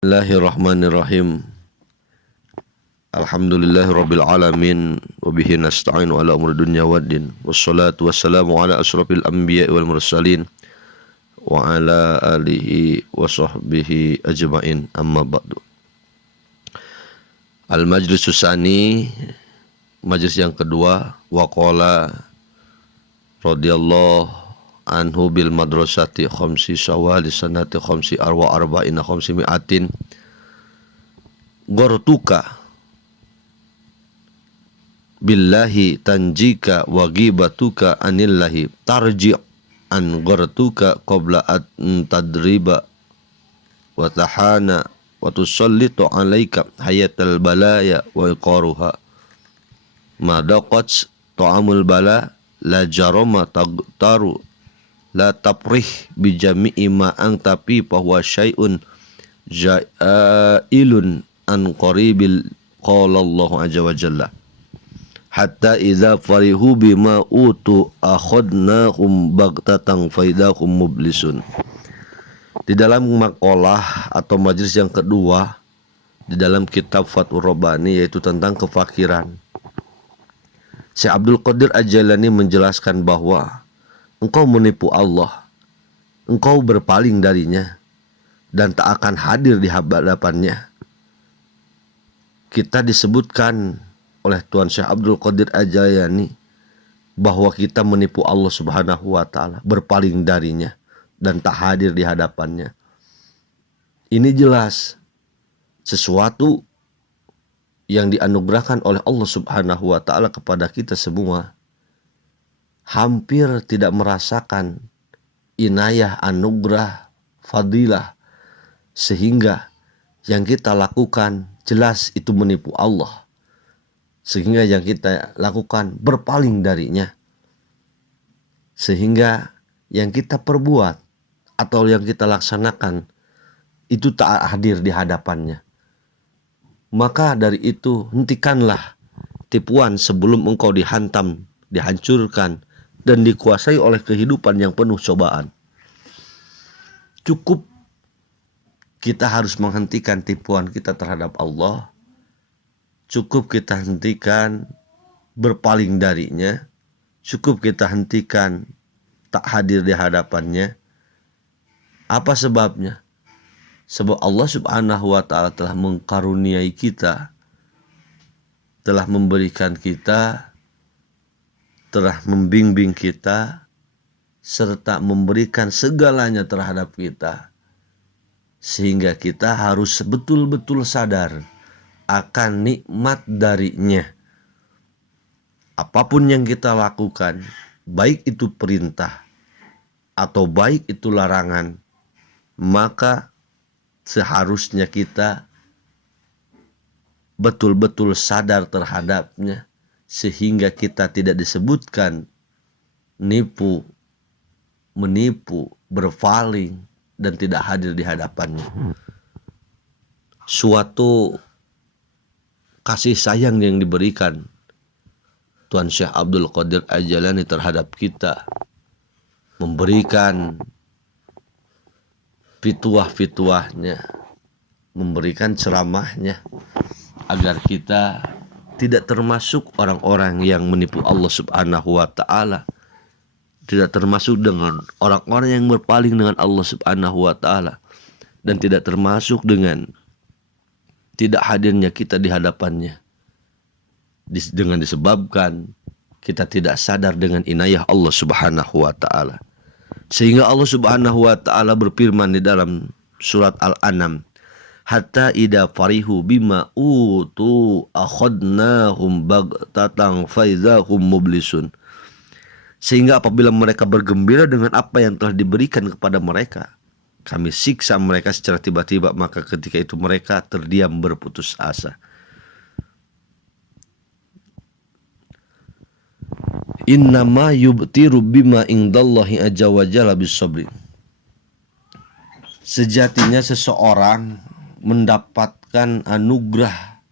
Bismillahirrahmanirrahim. Alhamdulillahirabbil alamin wa bihi nasta'inu ala umuri dunya waddin. Wassalatu wassalamu ala asyrafil anbiya'i wal mursalin wa ala alihi wa sahbihi ajma'in. Amma ba'du. Al-majlisus tsani, majlis yang kedua, wa qala radhiyallahu anhu bil madrasati khamsi syawal sanati khamsi arwa arba'ina khamsi mi'atin gortuka billahi tanjika wa ghibatuka anillahi tarji' an gortuka qabla at tadriba wa tahana wa tusallitu alaika hayatal balaya wa iqaruha madaqat ta'amul bala la jarama tagtaru la taprih bijami'i ma angtapi bahwa syai'un ja'ilun an qaribil qala Allah azza wa jalla hatta idza farihu bima utu akhadnahum baghtatan faidahum mublisun. Di dalam makalah atau majlis yang kedua di dalam kitab Fathur Rabbani, yaitu tentang kefakiran, Syekh Abdul Qadir Al-Jailani menjelaskan bahwa engkau menipu Allah, engkau berpaling darinya, dan tak akan hadir di hadapannya. Kita disebutkan oleh Tuan Syekh Abdul Qadir Al-Jailani bahwa kita menipu Allah Subhanahu wa Ta'ala, berpaling darinya, dan tak hadir di hadapannya. Ini jelas sesuatu yang dianugerahkan oleh Allah Subhanahu wa Ta'ala kepada kita semua. Hampir tidak merasakan inayah, anugerah, fadilah, sehingga yang kita lakukan jelas itu menipu Allah, sehingga yang kita lakukan berpaling darinya, sehingga yang kita perbuat atau yang kita laksanakan itu tak hadir di hadapannya. Maka dari itu hentikanlah tipuan sebelum engkau dihantam, dihancurkan, dan dikuasai oleh kehidupan yang penuh cobaan. Cukup kita harus menghentikan tipuan kita terhadap Allah. Cukup kita hentikan berpaling darinya. Cukup kita hentikan tak hadir di hadapannya. Apa sebabnya? Sebab Allah Subhanahu wa Ta'ala telah mengkaruniai kita, telah memberikan kita, telah membimbing kita, serta memberikan segalanya terhadap kita, sehingga kita harus betul-betul sadar akan nikmat darinya. Apapun yang kita lakukan, baik itu perintah atau baik itu larangan, maka seharusnya kita betul-betul sadar terhadapnya, sehingga kita tidak disebutkan nipu, menipu, berpaling, dan tidak hadir di hadapannya. Suatu kasih sayang yang diberikan Tuan Syekh Abdul Qadir Al-Jailani terhadap kita, memberikan fituah-fituahnya, memberikan ceramahnya, agar kita tidak termasuk orang-orang yang menipu Allah Subhanahu wa Ta'ala, tidak termasuk dengan orang-orang yang berpaling dengan Allah Subhanahu wa Ta'ala, dan tidak termasuk dengan tidak hadirnya kita di hadapannya, dengan disebabkan kita tidak sadar dengan inayah Allah Subhanahu wa Ta'ala. Sehingga Allah Subhanahu wa Ta'ala berfirman di dalam surat Al-An'am, hatta idza farihu bima utu akhadnahum baghtatan faizahum mublisun. Sehingga apabila mereka bergembira dengan apa yang telah diberikan kepada mereka, kami siksa mereka secara tiba-tiba, maka ketika itu mereka terdiam berputus asa. Innama yubtiru bima indallahi azza wa jalla bisabri. Sejatinya seseorang mendapatkan anugerah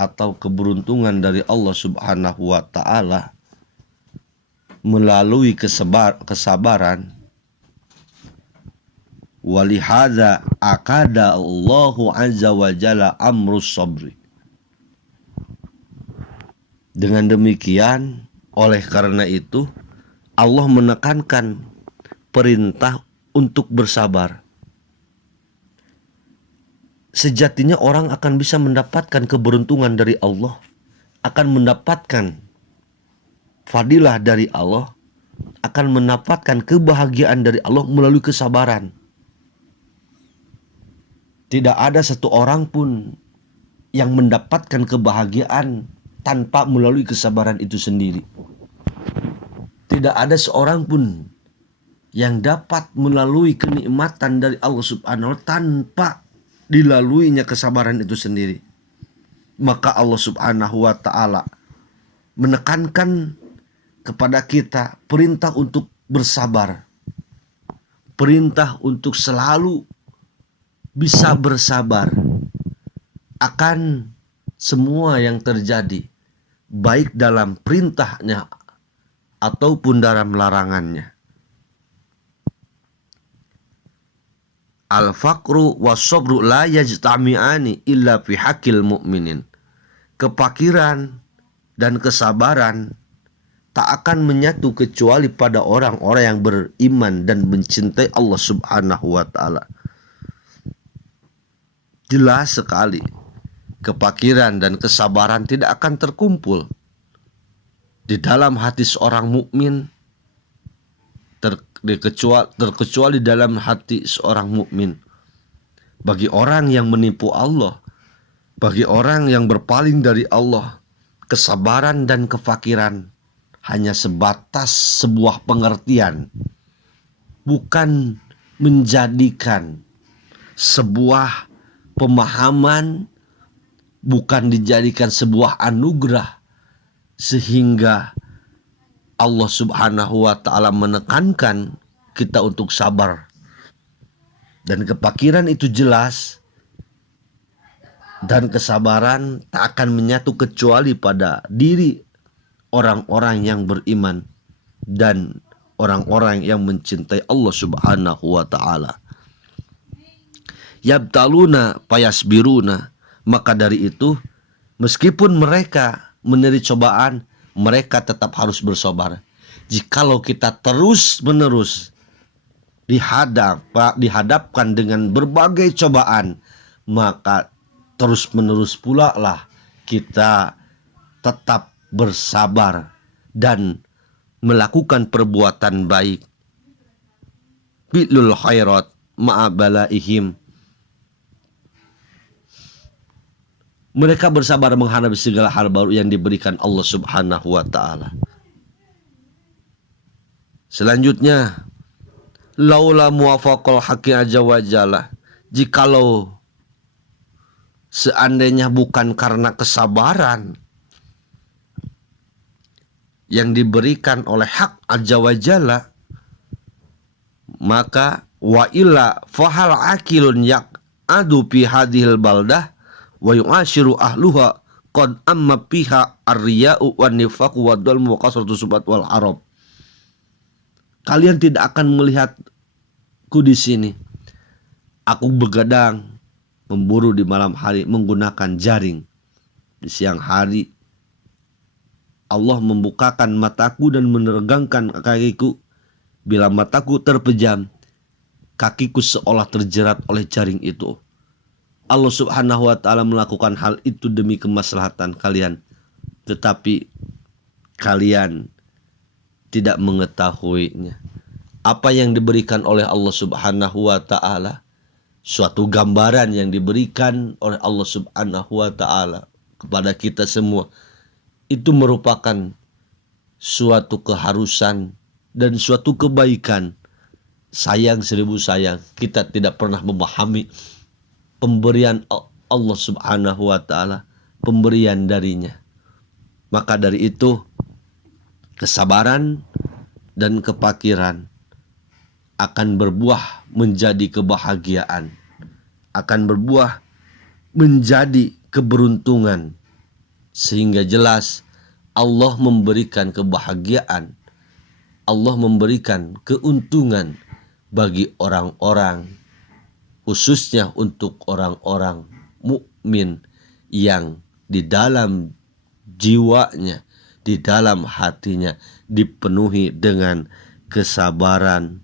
atau keberuntungan dari Allah Subhanahu wa Ta'ala melalui kesabaran Walihada akada Allahu azza wa jalla amrus sabri. Dengan demikian, oleh karena itu Allah menekankan perintah untuk bersabar. Sejatinya orang akan bisa mendapatkan keberuntungan dari Allah, akan mendapatkan fadilah dari Allah, akan mendapatkan kebahagiaan dari Allah melalui kesabaran. Tidak ada satu orang pun yang mendapatkan kebahagiaan tanpa melalui kesabaran itu sendiri. Tidak ada seorang pun yang dapat melalui kenikmatan dari Allah Subhanahu wa ta'ala tanpa dilaluinya kesabaran itu sendiri. Maka Allah Subhanahu wa ta'ala menekankan kepada kita perintah untuk bersabar, perintah untuk selalu bisa bersabar akan semua yang terjadi, baik dalam perintahnya ataupun dalam larangannya. Al-faqru was-sabru la yajtami'ani illa fi haqqil mu'minin. Kefakiran dan kesabaran tak akan menyatu kecuali pada orang-orang yang beriman dan mencintai Allah Subhanahu wa ta'ala. Jelas sekali, kefakiran dan kesabaran tidak akan terkumpul di dalam hati seorang mukmin, terkecuali dalam hati seorang mukmin. Bagi orang yang menipu Allah, bagi orang yang berpaling dari Allah, kesabaran dan kefakiran hanya sebatas sebuah pengertian, bukan menjadikan sebuah pemahaman, bukan dijadikan sebuah anugerah, sehingga Allah Subhanahu wa ta'ala menekankan kita untuk sabar. Dan kefakiran itu jelas, dan kesabaran tak akan menyatu kecuali pada diri orang-orang yang beriman dan orang-orang yang mencintai Allah Subhanahu wa ta'ala. Yabtaluna payasbiruna. Maka dari itu, meskipun mereka menerima cobaan, mereka tetap harus bersabar. Jikalau kita terus-menerus dihadapkan dengan berbagai cobaan, maka terus-menerus pula lah kita tetap bersabar dan melakukan perbuatan baik. Bilul khairat ma'abalaihim. Mereka bersabar menghadapi segala hal baru yang diberikan Allah Subhanahu wa ta'ala. Selanjutnya, laula muwafaqal haqqi azza wa jalla. Jikalau seandainya bukan karena kesabaran yang diberikan oleh hak azza wa jalla, maka wa illa fahal akilun yaq'adu fi hadhil baldah wa yu'ashiru ahluha qad amma piha ar-riya'u wan nifaqu wa dzalmu wa kasratu subat wal arab. Kalian tidak akan melihatku di sini. Aku begadang memburu di malam hari menggunakan jaring. Di siang hari Allah membukakan mataku dan meneregangkan kakiku. Bila mataku terpejam, kakiku seolah terjerat oleh jaring itu. Allah Subhanahu wa ta'ala melakukan hal itu demi kemaslahatan kalian, tetapi kalian tidak mengetahuinya. Apa yang diberikan oleh Allah Subhanahu wa ta'ala, suatu gambaran yang diberikan oleh Allah Subhanahu wa ta'ala kepada kita semua, itu merupakan suatu keharusan dan suatu kebaikan. Sayang seribu sayang, kita tidak pernah memahami pemberian Allah Subhanahu wa ta'ala, pemberian darinya. Maka dari itu, kesabaran dan kefakiran akan berbuah menjadi kebahagiaan, akan berbuah menjadi keberuntungan, sehingga jelas Allah memberikan kebahagiaan, Allah memberikan keuntungan bagi orang-orang khususnya untuk orang-orang mukmin yang di dalam jiwanya, di dalam hatinya dipenuhi dengan kesabaran,